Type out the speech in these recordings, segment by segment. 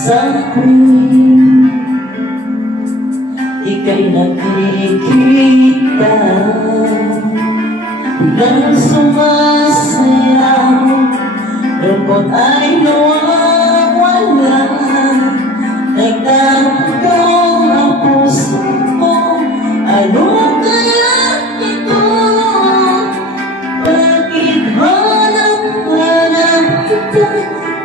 sa akin. Ika'y nakikita, biglang sumasayaw, lungkot ay nawawala. Nagtatong ang puso ko, ano kaya ito? Bakit hanap-hanap kita?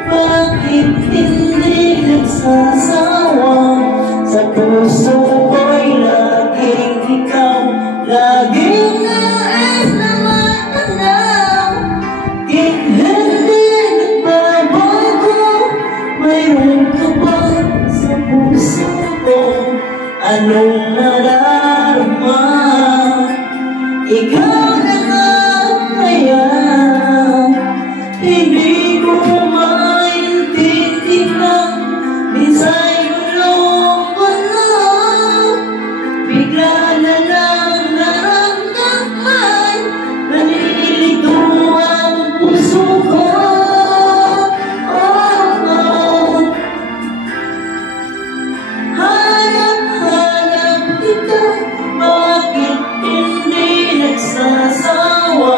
Bakit hindi nagsasawa? Sa puso ko'y laging ikaw, laging nais na matanaw. Kahit hindi nagbabago, mayroon ka ba sa puso ko? Anong nadarama? Ikaw na nga kaya, hindi ko maintindihan. Minsan gulong ko lang, bigla na lang naramdaman, nalilito ang puso ko. Hanap-hanap kita, bakit hindi nagsasawa?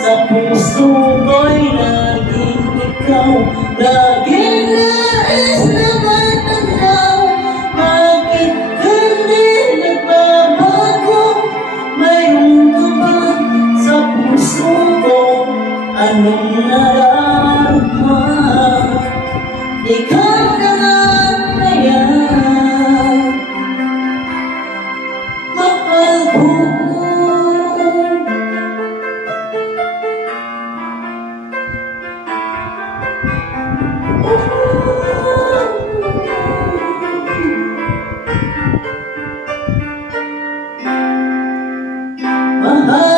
Sa puso ko'y laging ikaw, laging nais na matanaw. Bakit hindi nagbabago? Mayroon ka ba sa puso ko? Anong nadarama? Ikaw na nga kaya, mahal ko. Mahal